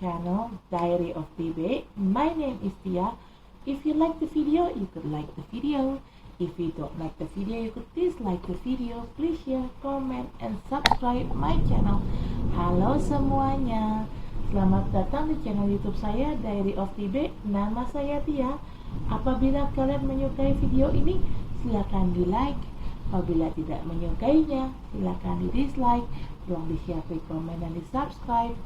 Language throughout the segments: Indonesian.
channel Diary of TB. My name is Tia. If you like the video, you could like the video. If you don't like the video, you could dislike the video. Please share, comment, and subscribe my channel. Halo semuanya, selamat datang di channel YouTube saya Diary of TB. Nama saya Tia. Apabila kalian menyukai video ini, silakan di like. Apabila tidak menyukainya, silakan di dislike. Tolong di share, di komen, dan di subscribe.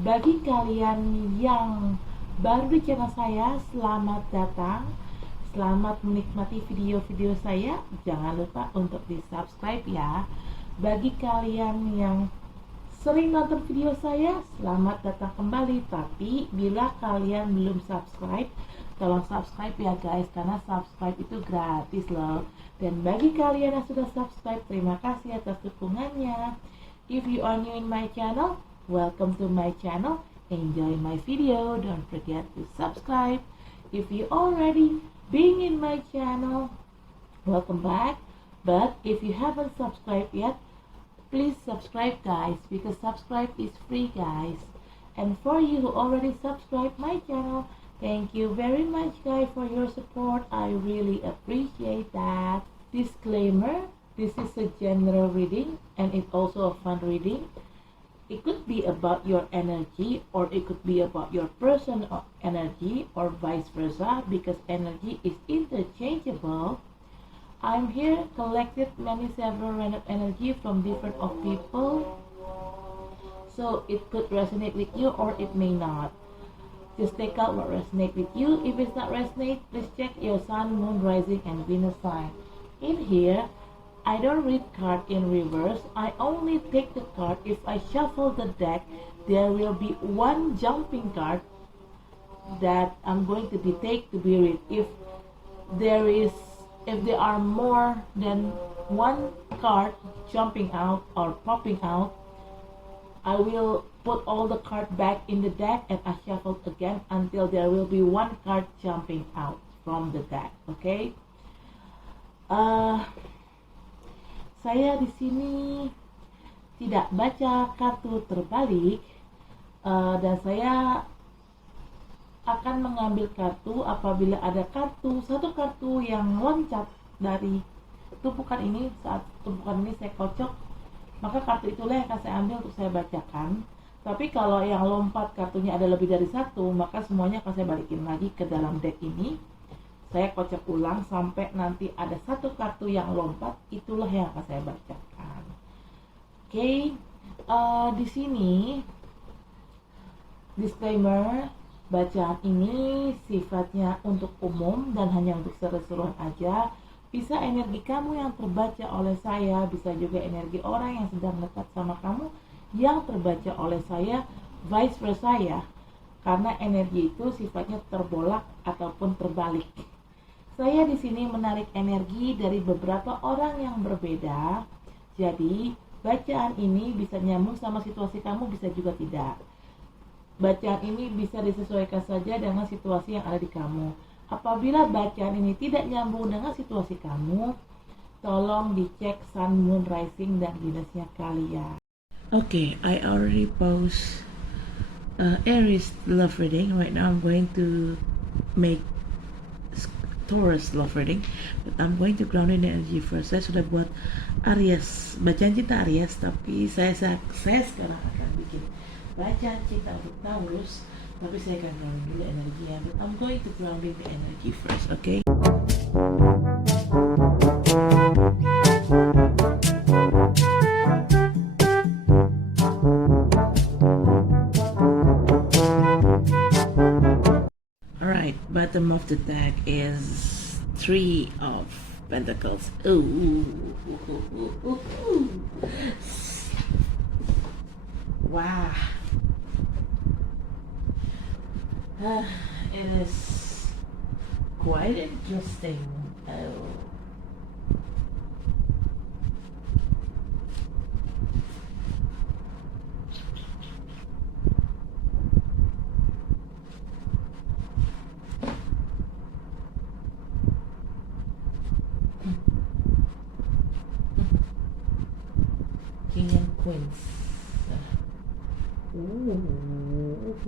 Bagi kalian yang baru di channel saya, selamat datang. Selamat menikmati video-video saya. Jangan lupa untuk di subscribe ya. Bagi kalian yang sering nonton video saya, selamat datang kembali. Tapi bila kalian belum subscribe, tolong subscribe ya guys, karena subscribe itu gratis loh. Dan bagi kalian yang sudah subscribe, terima kasih atas dukungannya. If you are new in my channel, welcome to my channel. Enjoy my video. Don't forget to subscribe. If you already been in my channel, welcome back. But if you haven't subscribed yet, please subscribe guys, because subscribe is free guys. And for you who already subscribed my channel, thank you very much guys for your support. I really appreciate that. Disclaimer, this is a general reading and it's also a fun reading. It could be about your energy, or it could be about your personal energy, or vice versa, because energy is interchangeable. I'm here collected several random energy from different of people, so it could resonate with you or it may not. Just take out what resonates with you. If it's not resonate, please check your sun, moon, rising, and Venus sign. In here, I don't read card in reverse. I only take the card. If I shuffle the deck, there will be one jumping card that I'm going to take to be read. If there are more than one card jumping out or popping out, I will put all the card back in the deck and I shuffle again until there will be one card jumping out from the deck. Okay? Saya di sini tidak baca kartu terbalik, dan saya akan mengambil kartu apabila ada satu kartu yang loncat dari tumpukan ini. Saat tumpukan ini saya kocok, maka kartu itulah yang akan saya ambil untuk saya bacakan. Tapi kalau yang lompat kartunya ada lebih dari satu, maka semuanya akan saya balikin lagi ke dalam deck ini. Saya kocok ulang sampai nanti ada satu kartu yang lompat, itulah yang akan saya bacakan. Oke, di sini disclaimer, bacaan ini sifatnya untuk umum dan hanya untuk seru-seruan aja. Bisa energi kamu yang terbaca oleh saya, bisa juga energi orang yang sedang dekat sama kamu yang terbaca oleh saya, vice versa ya. Karena energi itu sifatnya terbolak ataupun terbalik. Saya di sini menarik energi dari beberapa orang yang berbeda. Jadi, bacaan ini bisa nyambung sama situasi kamu, bisa juga tidak. Bacaan ini bisa disesuaikan saja dengan situasi yang ada di kamu. Apabila bacaan ini tidak nyambung dengan situasi kamu, tolong dicek sun, moon, rising, dan Venusnya kalian. Okay, I already post Aries love reading. Right now I'm going to make Taurus love reading, but I'm going to ground in energy first. Saya sudah buat Aries, bacaan cinta Aries, tapi saya sekarang akan bikin bacaan cinta untuk Taurus, tapi saya akan grounding dulu energinya. But I'm going to ground in the energy first, okay? Alright, bottom of the deck is Three of Pentacles. Wow. It is quite interesting. King and Queens. Ooh.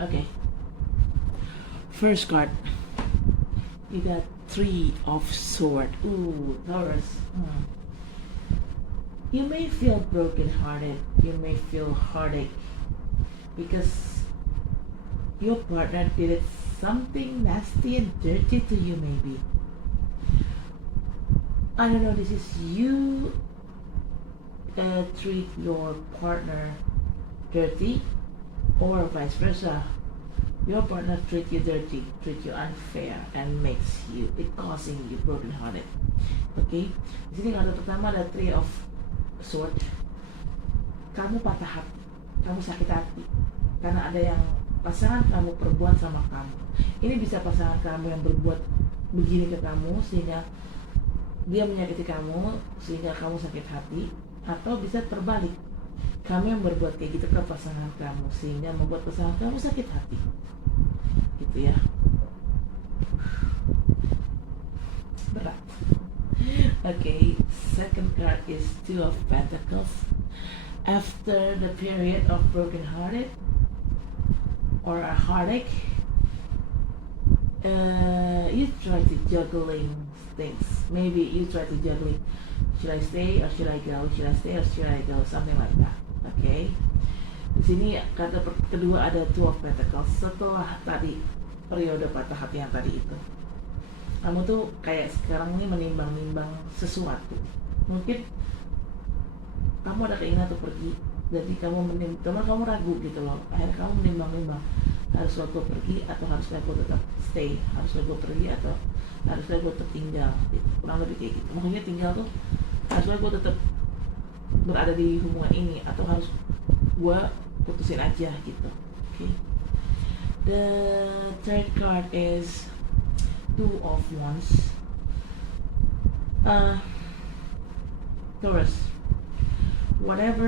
Okay. First card. You got 3 of Swords. Ooh, Taurus. You may feel broken-hearted. You may feel heartache because your partner did something nasty and dirty to you, maybe. I don't know, this is you treat your partner dirty, or vice versa. Your partner treat you dirty, treat you unfair, and it causing you broken hearted. Okay? Di sini kartu pertama ada 3 of Swords. Kamu patah hati, kamu sakit hati karena ada yang pasangan kamu perbuat sama kamu. Ini bisa pasangan kamu yang berbuat begini ke kamu sehingga dia menyakiti kamu sehingga kamu sakit hati, atau bisa terbalik, kamu yang berbuat kayak gitu ke pasangan kamu sehingga membuat pasangan kamu sakit hati, gitu ya. Berat. Okay, second card is 2 of Pentacles. After the period of broken hearted or a heartache, you try to juggling things. Maybe you try to juggling, should I stay or should I go? Should I stay or should I go? Something like that. Okay. Di sini kata kedua ada 2 of Pentacles. Setelah tadi periode patah hati yang tadi itu, kamu tuh kayak sekarang ini menimbang-nimbang sesuatu. Mungkin kamu ada keinginan untuk pergi, jadi kamu ragu gitu loh. Akhirnya kamu menimbang-nimbang, harus gue pergi atau harus gue tetap stay, harus gue pergi atau harus gue tetap tinggal gitu. Kurang lebih kayak gitu. Makanya tinggal tuh harus gue tetap berada di hubungan ini atau harus gue putusin aja gitu. Okay. The third card is 2 of Wands. Taurus, whatever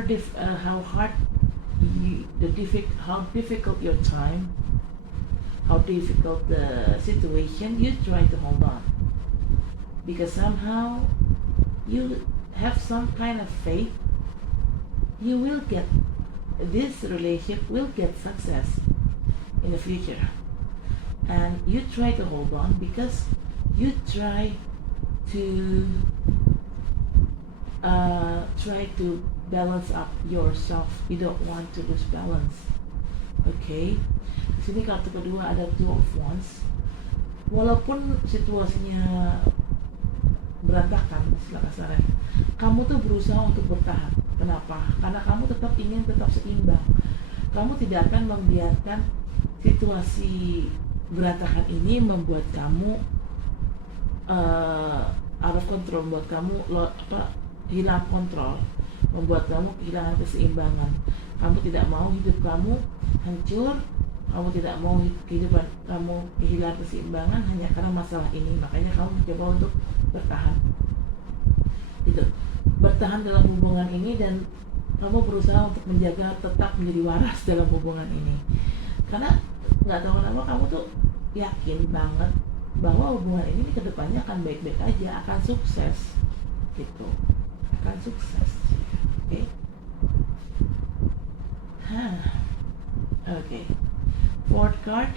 how difficult your time, how difficult the situation, you try to hold on because somehow you have some kind of faith you will get, this relationship will get success in the future, and you try to hold on because you try to balance up yourself. You don't want to lose balance. Okay. Di sini kartu kedua ada 2 of Wands. Walaupun situasinya berantakan, istilah kasarnya, kamu tuh berusaha untuk bertahan. Kenapa? Karena kamu ingin tetap seimbang. Kamu tidak akan membiarkan situasi berantakan ini membuat kamu out of control, membuat kamu hilang kontrol, membuat kamu kehilangan keseimbangan. Kamu tidak mau hidup kamu hancur, kamu tidak mau kehidupan kamu kehilangan keseimbangan hanya karena masalah ini. Makanya kamu mencoba untuk bertahan gitu, bertahan dalam hubungan ini, dan kamu berusaha untuk menjaga tetap menjadi waras dalam hubungan ini. Karena nggak tahu kenapa kamu tuh yakin banget bahwa hubungan ini kedepannya akan baik-baik aja, akan sukses gitu, akan sukses. Oke. Okay. Fourth card,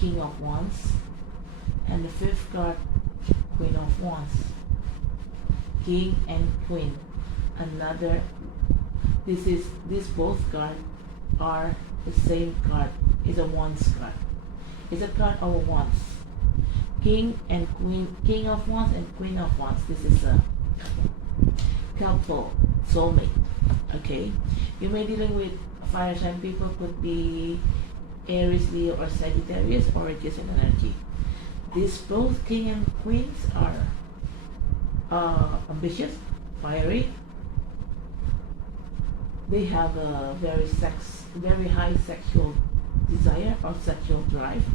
King of Wands, and the fifth card, Queen of Wands. King and Queen. These both cards are the same card. It's a Wands card. It's a card of Wands. King and Queen, King of Wands and Queen of Wands. This is a couple, soulmate. Okay, you may dealing with fire sign people, could be Aries, Leo, or Sagittarius, or just an energy. These both King and Queens are ambitious, fiery. They have a very high sexual desire or sexual drive,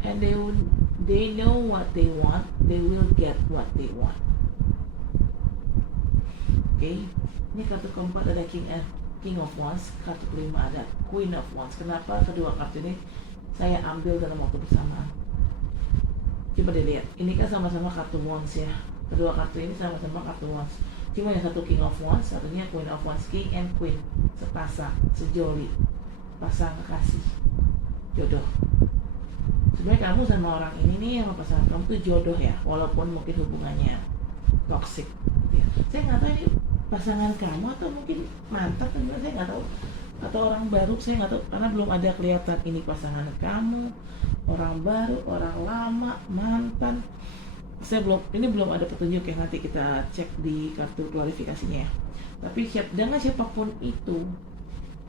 and they know what they want. They will get what they want. Okay, ini kartu keempat ada King of Wands, kartu kelima ada Queen of Wands. Kenapa kedua kartu ini saya ambil dalam waktu bersamaan? Coba dilihat, ini kan sama-sama kartu Wands ya. Kedua kartu ini sama-sama kartu Wands. cuma yang satu King of Wands, satunya Queen of Wands. King and Queen, sepasang, sejoli, pasang kekasih, jodoh. Sebenarnya kamu sama orang ini nih, sama pasangan kamu tuh jodoh ya, walaupun mungkin hubungannya toxic ya. Saya nggak tahu ini pasangan kamu atau mungkin mantan, saya nggak tahu, atau orang baru, saya nggak tahu, karena belum ada kelihatan ini pasangan kamu, orang baru, orang lama, mantan. Saya belum ada petunjuk ya, nanti kita cek di kartu klarifikasinya ya. Tapi dengan siapapun itu,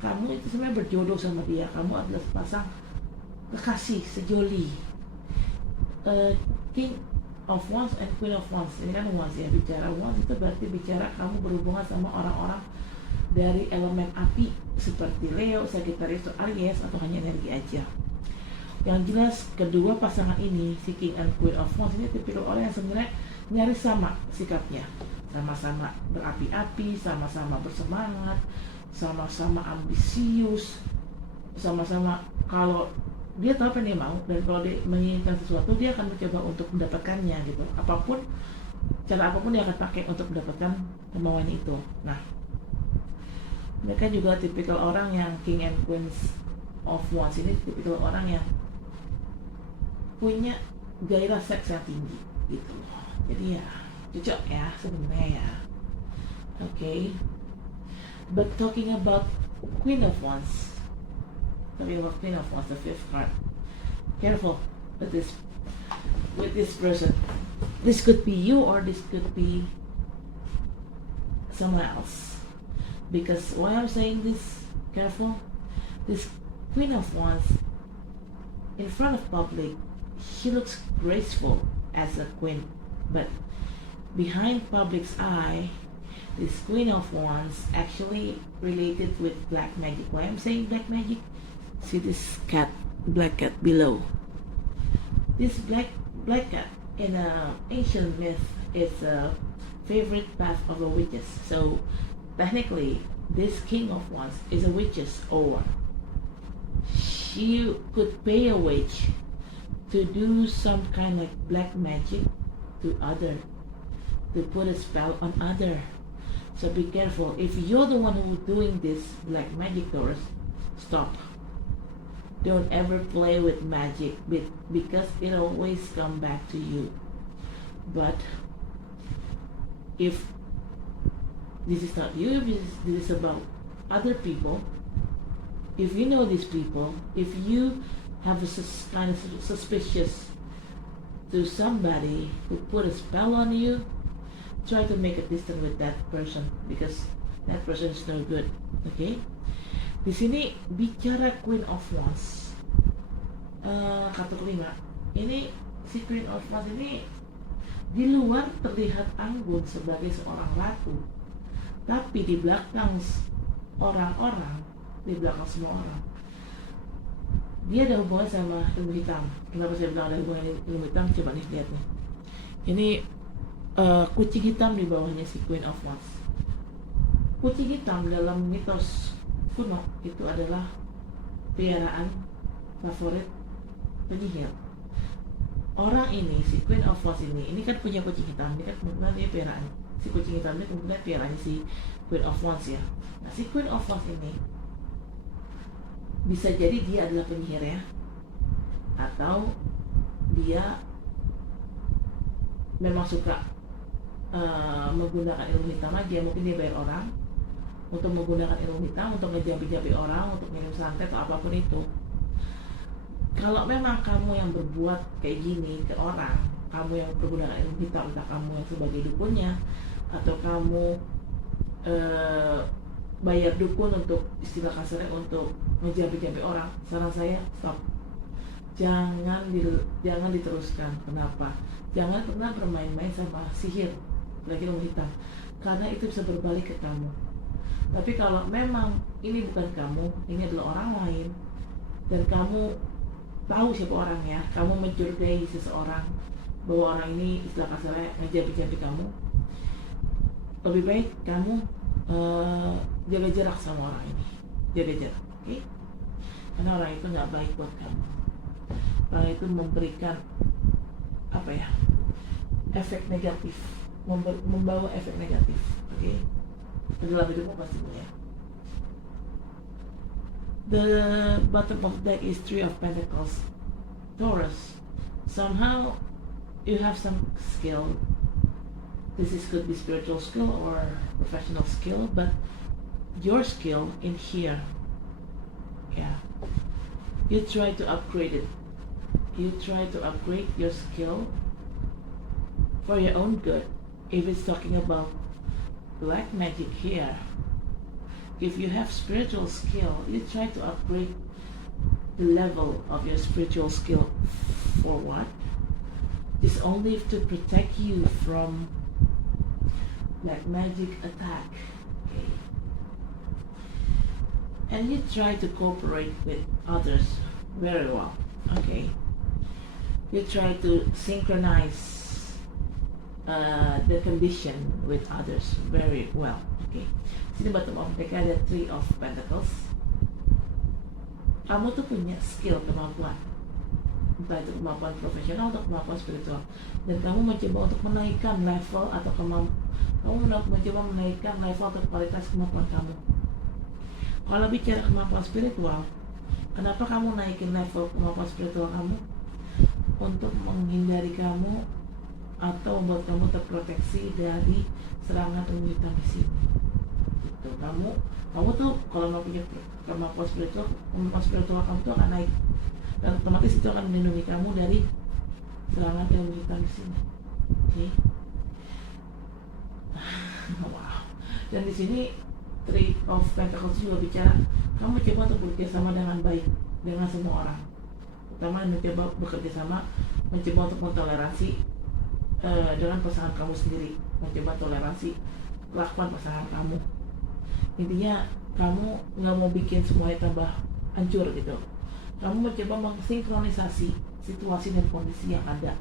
kamu itu sebenarnya berjodoh sama dia. Kamu adalah sepasang kekasih sejoli. King of Wands and Queen of Wands, ini kan Wands ya, bicara Wands itu berarti bicara kamu berhubungan sama orang-orang dari elemen api seperti Leo, Sagittarius, atau Aries, atau hanya energi aja. Yang jelas kedua pasangan ini, si King and Queen of Wands ini tipikal orang yang sebenarnya nyaris sama sikapnya, sama-sama berapi-api, sama-sama bersemangat, sama-sama ambisius, sama-sama kalau dia tahu apa yang dia mau, dan kalau dia menginginkan sesuatu dia akan mencoba untuk mendapatkannya gitu, apapun cara apapun dia akan pakai untuk mendapatkan kemauan itu. Nah, mereka juga tipikal orang yang King and Queens of Wands ini tipikal orang yang punya gairah seks yang tinggi gitu. Jadi ya cocok ya sebenarnya ya. Okay. But talking about Queen of Wands, the fifth card. Careful with this person. This could be you or this could be someone else. Because why I'm saying this, careful, this Queen of Wands in front of public, she looks graceful as a queen, but behind public's eye, this Queen of Wands actually related with black magic. Why I'm saying black magic? See this cat, black cat below. This black cat in ancient myth is a favorite path of the witches. So technically, this King of Wands is a witch's, or she could pay a witch to do some kind of black magic to put a spell on other. So be careful. If you're the one who's doing this black magic, Taurus, stop. Don't ever play with magic because it always come back to you. But if this is not you, if this is about other people, if you know these people, if you have a kind of suspicious to somebody who put a spell on you, try to make a distance with that person because that person is no good. Okay? Di sini bicara Queen of Wands, kartu kelima. Ini si Queen of Wands ini di luar terlihat anggun sebagai seorang ratu, tapi di belakang orang-orang, di belakang semua orang, dia ada hubungan sama ilmu hitam. Kenapa saya bilang ada hubungan ilmu hitam? Coba nih lihat nih. Ini kucing hitam di bawahnya si Queen of Wands. Kucing hitam dalam mitos kuno itu adalah piaraan favorit penyihir. Orang ini, si Queen of Wands ini kan punya kucing hitam. Ini kan kebetulan dia piaraan. Si kucing hitam ini kemudian piaraannya si Queen of Wands ya. Nah, si Queen of Wands ini bisa jadi dia adalah penyihir ya, atau dia memang suka menggunakan ilmu hitam aja. Mungkin dia bayar orang untuk menggunakan ilmu hitam untuk ngejabi-jabi orang, untuk ngirim santet atau apapun itu. Kalau memang kamu yang berbuat kayak gini ke orang, kamu yang menggunakan ilmu hitam, entah kamu yang sebagai dukunnya atau kamu bayar dukun untuk, istilah kasarnya, untuk ngejabi-jabi orang, saran saya stop. Jangan diteruskan. Kenapa? Jangan pernah bermain-main sama sihir, lagi ilmu hitam, karena itu bisa berbalik ke kamu. Tapi kalau memang ini bukan kamu, ini adalah orang lain, dan kamu tahu siapa orangnya, kamu mencurigai seseorang bahwa orang ini, istilah kasarnya, ngejabi-jabi kamu, lebih baik kamu jaga jarak sama orang ini. Jaga jarak, oke? Karena orang itu nggak baik buat kamu. Orang itu memberikan efek negatif membawa efek negatif. Oke, dalam hidupmu pasti punya. The bottom of the deck is Three of Pentacles, Taurus. Somehow you have some skill. Could be spiritual skill or professional skill, but your skill in here, yeah, you try to upgrade it. You try to upgrade your skill for your own good. If it's talking about black magic here, if you have spiritual skill, you try to upgrade the level of your spiritual skill. For what? It's only to protect you from black magic attack. Okay. And you try to cooperate with others very well. Okay. You try to synchronize the condition with others very well. Okay. Sini bottom of deck ada Three of Pentacles. Kamu tuh punya skill, kemampuan, entah itu kemampuan profesional atau kemampuan spiritual, dan kamu mencoba untuk menaikkan level atau kamu mencoba menaikkan level atau kualitas kemampuan kamu. Kalau bicara kemampuan spiritual, kenapa kamu naikin level kemampuan spiritual kamu? Untuk menghindari kamu atau membuat kamu terproteksi dari serangan penyulit mesin. Gitu. Kamu tuh kalau mau punya kemampuan spiritual kamu tuh akan naik, dan otomatis itu akan melindungi kamu dari serangan penyulit mesin. Oke. Wow. Dan di sini Three of Pentacles juga bicara kamu coba untuk bekerja sama dengan baik dengan semua orang, terutama mencoba bekerja sama, mencoba untuk mentoleransi dengan pasangan kamu sendiri, mencoba toleransi kelakuan pasangan kamu. Intinya kamu nggak mau bikin semuanya tambah hancur gitu. Kamu mencoba mengsinkronisasi situasi dan kondisi yang ada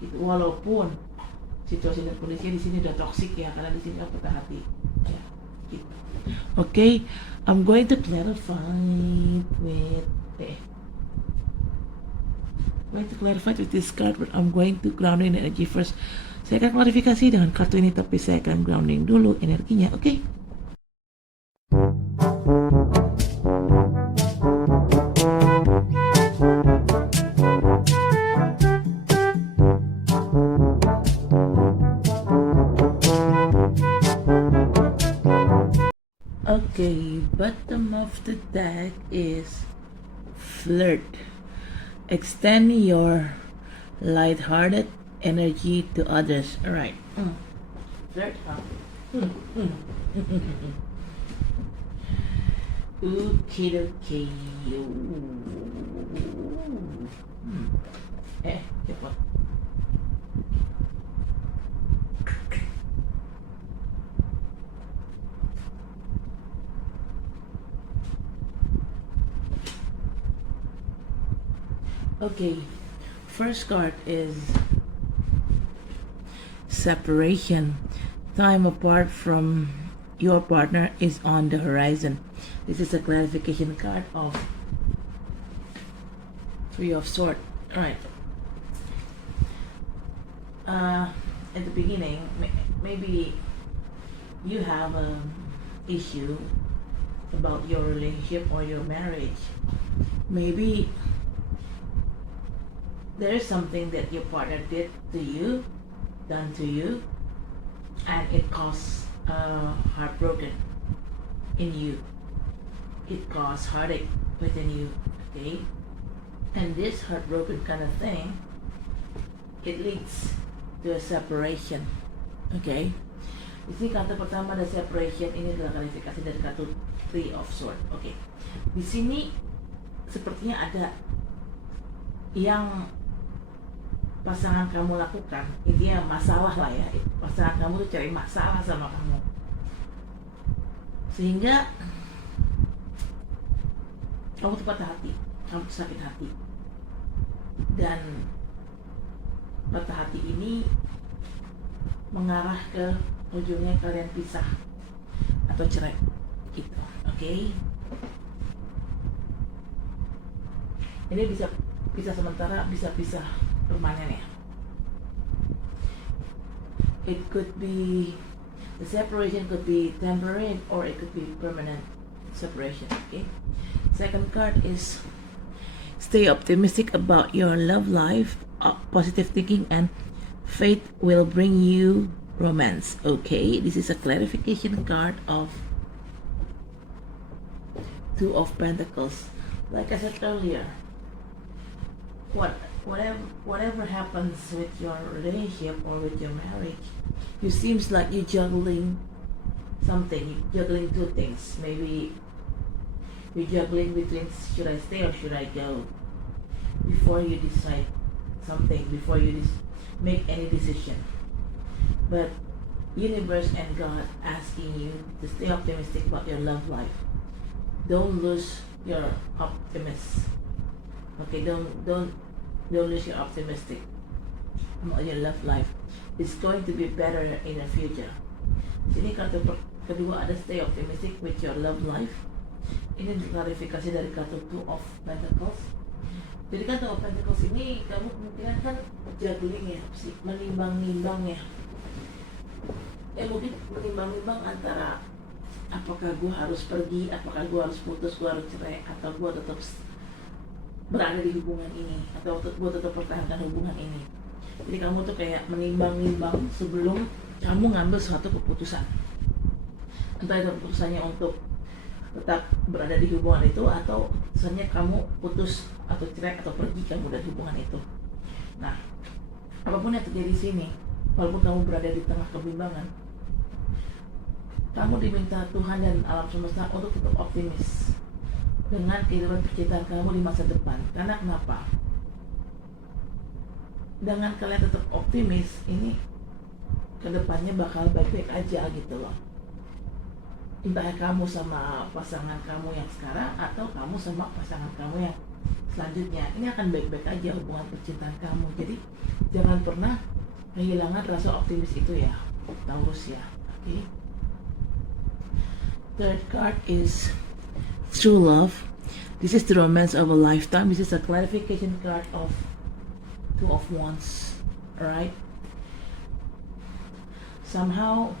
gitu, walaupun situasi dan kondisi di sini udah toksik ya, karena di sini aku patah hati ya gitu. Okay, I'm going to clarify with this card, but I'm going to grounding energy first. Saya akan klarifikasi dengan kartu ini, tapi saya akan grounding dulu energinya. Oke. Okay, bottom of the deck is Flirt. Extend your light-hearted energy to others. All right. Flirt, huh? Okay. Cepat. Okay, first card is separation. Time apart from your partner is on the horizon. This is a clarification card of Three of Swords. Alright. At the beginning, maybe you have an issue about your relationship or your marriage. Maybe there is something that your partner done to you, and it caused heartbroken in you. It caused heartache within you, okay? And this heartbroken kind of thing, it leads to a separation, okay? Di sini kata pertama ada separation, ini adalah klarifikasi dari kartu Three of Swords, oke? Okay. Di sini sepertinya ada yang pasangan kamu lakukan, intinya masalah lah ya, pasangan kamu tuh cari masalah sama kamu, sehingga kamu tuh patah hati, kamu tuh sakit hati, dan patah hati ini mengarah ke ujungnya kalian pisah atau cerai gitu, oke? Ini bisa pisah sementara, bisa pisah permanen ya. it could be, the separation could be temporary or it could be permanent separation. Okay. Second card is stay optimistic about your love life. Positive thinking and faith will bring you romance. Okay, this is a clarification card of Two of Pentacles. Like I said earlier, whatever happens with your relationship or with your marriage, you seems like you're juggling something. You're juggling two things. Maybe you're juggling between should I stay or should I go, before you decide something, before you make any decision. But universe and God asking you to stay optimistic about your love life. Don't lose your optimism. Okay, don't lose your optimistic about your love life. It's going to be better in the future. Sini kartu kedua ada stay optimistic with your love life. Ini klarifikasi dari kartu Two of Pentacles. Jadi kan Two of Pentacles ini kamu kemungkinan kan juggling ya, menimbang-nimbang ya. Mungkin menimbang-nimbang antara apakah gue harus pergi, apakah gue harus putus, gue harus cerai, atau gue tetap berada di hubungan ini, atau gue tetap pertahankan hubungan ini. Jadi kamu tuh kayak menimbang-nimbang sebelum kamu ngambil suatu keputusan. Entah itu keputusannya untuk tetap berada di hubungan itu, atau misalnya kamu putus atau cerai atau pergi kamu dari hubungan itu. Nah, apapun yang terjadi di sini, walaupun kamu berada di tengah kebimbangan, kamu diminta Tuhan dan alam semesta untuk tetap optimis dengan kehidupan percintaan kamu di masa depan. Karena kenapa? Dengan kalian tetap optimis, ini kedepannya bakal baik-baik aja gitu loh. Entah kamu sama pasangan kamu yang sekarang atau kamu sama pasangan kamu yang selanjutnya, ini akan baik-baik aja hubungan percintaan kamu. Jadi jangan pernah kehilangan rasa optimis itu ya, Taurus ya. Okay? Third card is true love. This is the romance of a lifetime. This is a clarification card of Two of Wands. Alright? Somehow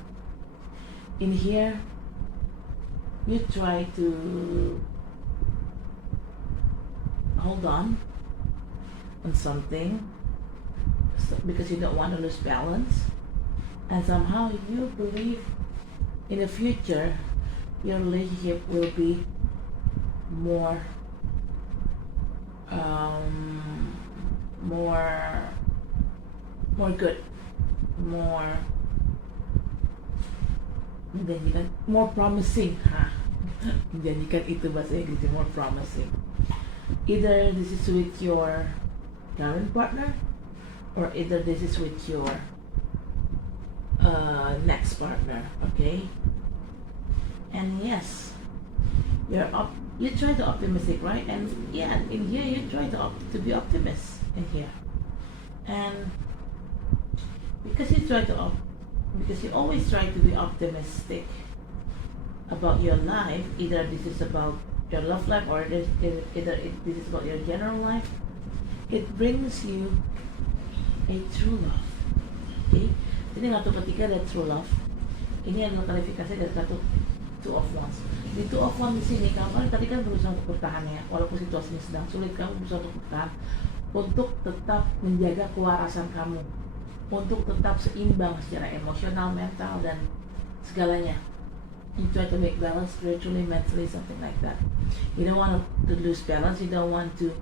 in here you try to hold on something because you don't want to lose balance, and somehow you believe in the future your relationship will be more good, menjanjikan, more promising. Menjanjikan itu bahasa Inggrisnya, more promising. Either this is with your current partner, or either this is with your next partner. Okay. And yes, you try to optimistic, right? And yeah, in here you try to be optimist in here, and because you always try to be optimistic about your life. Either this is about your love life, or this is about your general life. It brings you a true love. Okay, jadi kartu ketiga ada true love. Ini adalah klarifikasi dari kartu Two of Wands. Di Two of Wands di sini kamu tadi kan berusaha untuk bertahan ya, walaupun situasinya sedang sulit, kamu berusaha untuk bertahan, untuk tetap menjaga kewarasan kamu, untuk tetap seimbang secara emosional, mental, dan segalanya. You try to make balance spiritually, mentally, something like that. You don't want to lose balance. You don't want to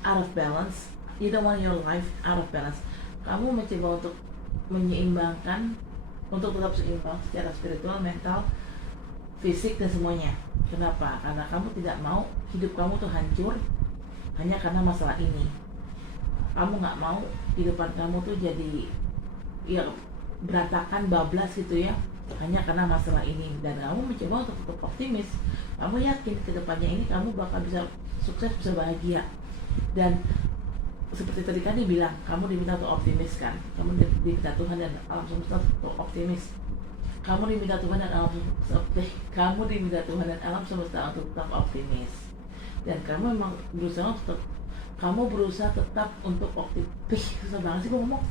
out of balance. You don't want your life out of balance. Kamu mencoba untuk menyeimbangkan, untuk tetap seimbang secara spiritual, mental, fisik, dan semuanya. Kenapa? Karena kamu tidak mau hidup kamu tuh hancur hanya karena masalah ini. Kamu nggak mau kehidupan kamu tuh jadi ya berantakan, bablas gitu ya, hanya karena masalah ini. Dan kamu mencoba untuk tetap optimis. Kamu yakin kedepannya ini kamu bakal bisa sukses, bisa bahagia. Dan seperti tadi kan dia bilang, kamu diminta untuk optimis kan. Kamu diminta Tuhan dan alam semesta untuk optimis. Kamu diminta Tuhan dan alam semesta untuk tetap optimis. Dan kamu memang berusaha tetap untuk optimis. Susah banget sih gue ngomong.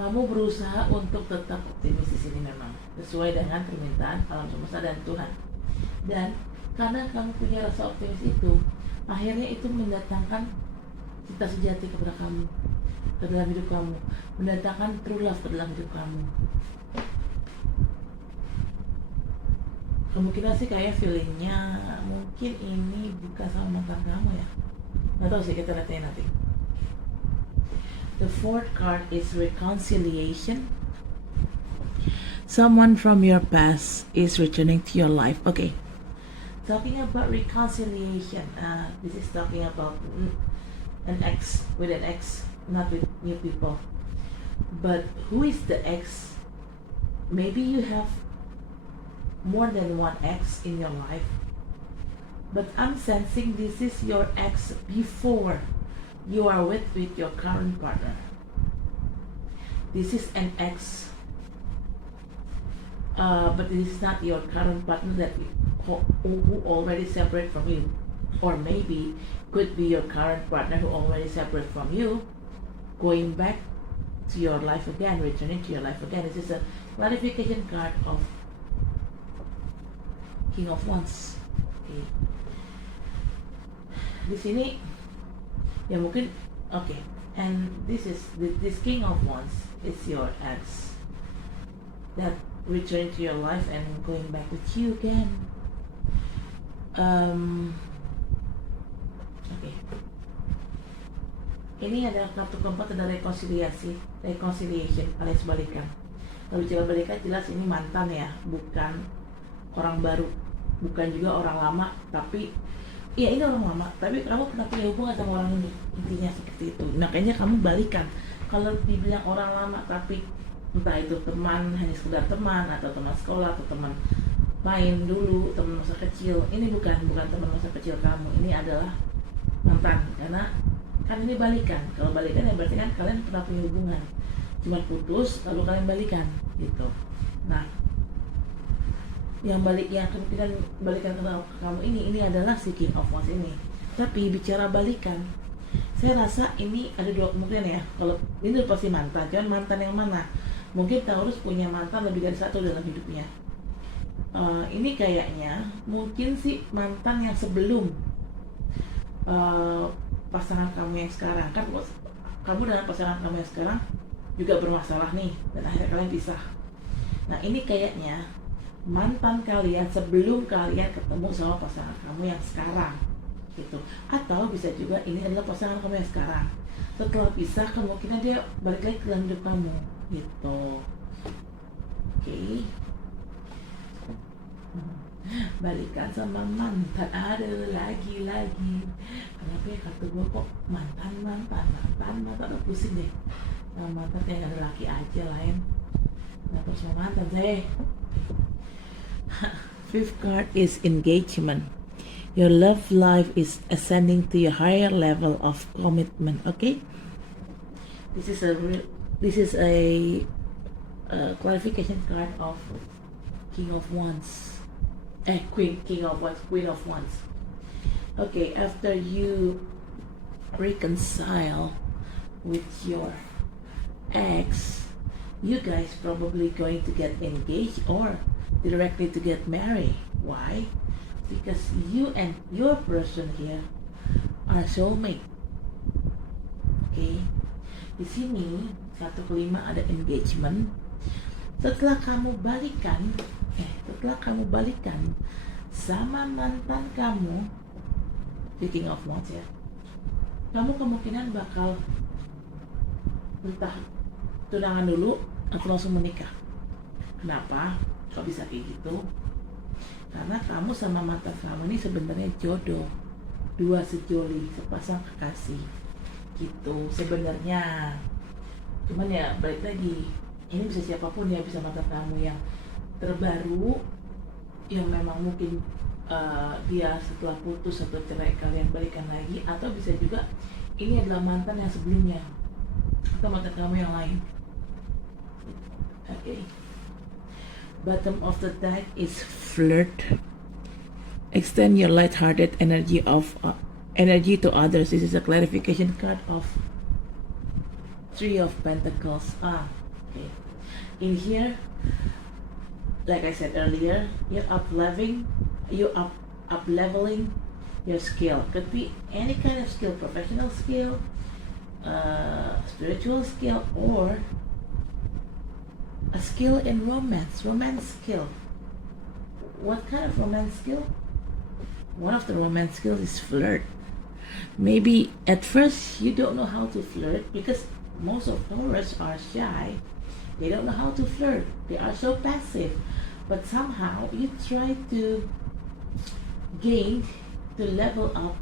Kamu berusaha untuk tetap optimis di sini memang sesuai dengan permintaan alam semesta dan Tuhan. Dan karena kamu punya rasa optimis itu, akhirnya itu mendatangkan cinta sejati kepada kamu, ke dalam hidup kamu, mendatangkan true love ke dalam hidup kamu. Kemungkinan sih kayak feelingnya mungkin ini bukan sama mantan kamu ya. Nggak tahu sih, kita lihatnya nanti. The fourth card is reconciliation. Someone from your past is returning to your life. Okay, talking about reconciliation. This is talking about an ex, with an ex, not with new people. But who is the ex? Maybe you have more than one ex in your life. But I'm sensing this is your ex before you are with your current partner. This is an ex, but this is not your current partner that who already separate from you, or maybe could be your current partner who already separate from you, going back to your life again, returning to your life again. This is a clarification card of King of Wands. Okay. Di sini ya mungkin okay. And this King of Wands is your ex that returned to your life and going back with you again. Okay. Ini adalah kartu keempat, ada reconciliation alias balikan. Kalau bicara balikan jelas ini mantan ya, bukan orang baru, bukan juga orang lama, tapi ya ini orang lama, tapi kamu pernah punya hubungan sama orang ini, intinya seperti itu. Makanya kamu balikan. Kalau dibilang orang lama tapi entah itu teman, hanya sekedar teman, atau teman sekolah, atau teman main dulu, teman masa kecil, ini bukan teman masa kecil kamu, ini adalah mantan. Karena kan ini balikan. Kalau balikan ya berarti kan kalian pernah punya hubungan, cuma putus lalu kalian balikan gitu. Nah, yang kemungkinan balikan ke kamu ini adalah si King of Wands ini. Tapi bicara balikan, saya rasa ini ada dua kemungkinan ya. Kalau ini pasti mantan, cuman mantan yang mana? Mungkin Taurus punya mantan lebih dari satu dalam hidupnya. Ini kayaknya mungkin sih mantan yang sebelum pasangan kamu yang sekarang. Kan kamu dengan pasangan kamu yang sekarang juga bermasalah nih, dan akhirnya kalian pisah. Nah, ini kayaknya mantan kalian sebelum kalian ketemu sama pasangan kamu yang sekarang gitu. Atau bisa juga ini adalah pasangan kamu yang sekarang, setelah pisah kemungkinan dia balik lagi ke dalam hidup kamu gitu. Oke. Balikan sama mantan, ada lagi. Kenapa ya kartu gue kok mantan udah pusing deh sama mantan, yang ada laki aja lain. Nah, terus sama mantan saya. Fifth card is engagement. Your love life is ascending to a higher level of commitment. Okay, this is a clarification card of King of Wands. King of Wands, Queen of Wands. Okay, after you reconcile with your ex, you guys probably going to get engaged or directly to get married. Why? Because you and your person here are soulmate. Okay. Di sini satu kelima ada engagement. Setelah kamu balikan sama mantan kamu, the King of Wands ya, kamu kemungkinan bakal entah tunangan dulu atau langsung menikah. Kenapa? Kok bisa kayak gitu? Karena kamu sama mantan kamu ini sebenarnya jodoh, dua sejoli, sepasang kekasih gitu sebenarnya. Cuman ya balik lagi, ini bisa siapapun ya, bisa mantan kamu yang terbaru, yang memang mungkin dia setelah putus atau cerai kalian balikan lagi, atau bisa juga ini adalah mantan yang sebelumnya atau mantan kamu yang lain. Okay. Bottom of the deck is flirt. Extend your light-hearted energy to others. This is a clarification card of Three of Pentacles. Okay. In here, like I said earlier, you're up leveling your skill. Could be any kind of skill, professional skill, spiritual skill, or a skill in romance skill. What kind of romance skill? One of the romance skills is flirt. Maybe at first you don't know how to flirt because most of Taurus are shy. They don't know how to flirt. They are so passive. But somehow you try to level up.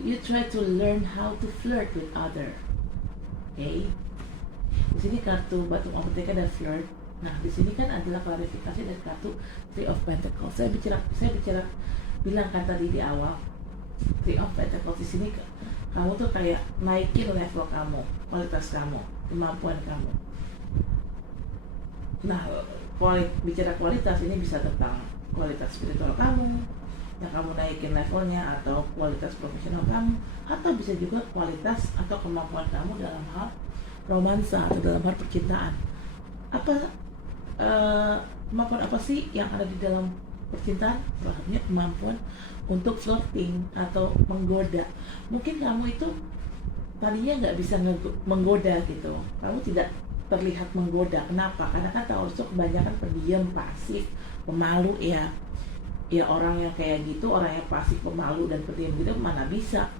You try to learn how to flirt with other. Okay? Di sini kartu batu apotek ada flirt. Nah, di sini kan adalah klarifikasi dari kartu Three of Pentacles. Saya bicara bilang kan tadi di awal, Three of Pentacles di sini kamu tuh kayak naikin level kamu, kualitas kamu, kemampuan kamu. Nah, bicara kualitas ini bisa tentang kualitas spiritual kamu yang kamu naikin levelnya, atau kualitas profesional kamu, atau bisa juga kualitas atau kemampuan kamu dalam hal romansa atau dalam hal percintaan. Kemampuan apa sih yang ada di dalam percintaan? Salah kemampuan untuk flirting atau menggoda. Mungkin kamu itu tadinya nggak bisa menggoda gitu, kamu tidak terlihat menggoda. Kenapa? Karena kan Taurus itu kebanyakan pendiam, pasif, pemalu ya. Ya orang yang kayak gitu, orang yang pasif, pemalu dan pendiam gitu mana bisa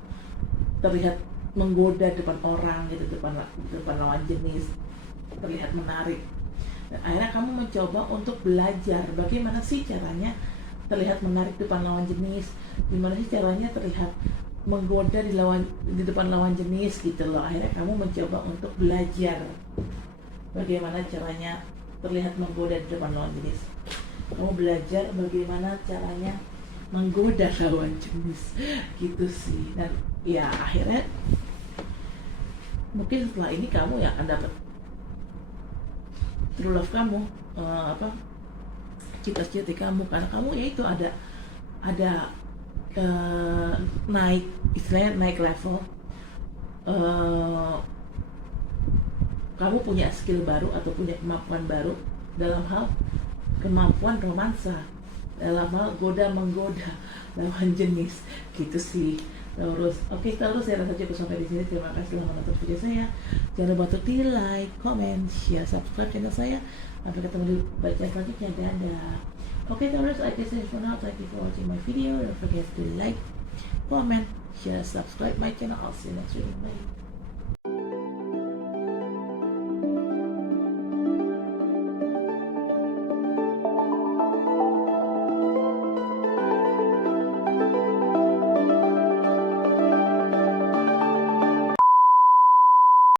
terlihat menggoda depan orang gitu, depan lawan jenis, terlihat menarik. Dan akhirnya kamu mencoba untuk belajar bagaimana sih caranya terlihat menarik depan lawan jenis, gimana sih caranya terlihat menggoda di depan lawan jenis gitu loh. Akhirnya kamu mencoba untuk belajar bagaimana caranya terlihat menggoda di depan lawan jenis. Kamu belajar bagaimana caranya menggoda lawan jenis gitu sih. Dan ya akhirnya mungkin setelah ini kamu yang akan dapat true love kamu, cita-cita kamu, karena kamu ya itu ada naik, istilahnya naik level. Kamu punya skill baru atau punya kemampuan baru dalam hal kemampuan romansa, dalam hal menggoda lawan jenis gitu sih Taurus. Oke Taurus, saya rasa cukup sampai di sini. Terima kasih telah menonton video saya. Jangan lupa untuk di like, comment, share, subscribe channel saya. Sampai ketemu di bacaan selanjutnya. Dadah. Oke Taurus, I guess that's for now. Thank you for watching my video. Don't forget to like, comment, share, subscribe my channel. I'll see you next video. Bye.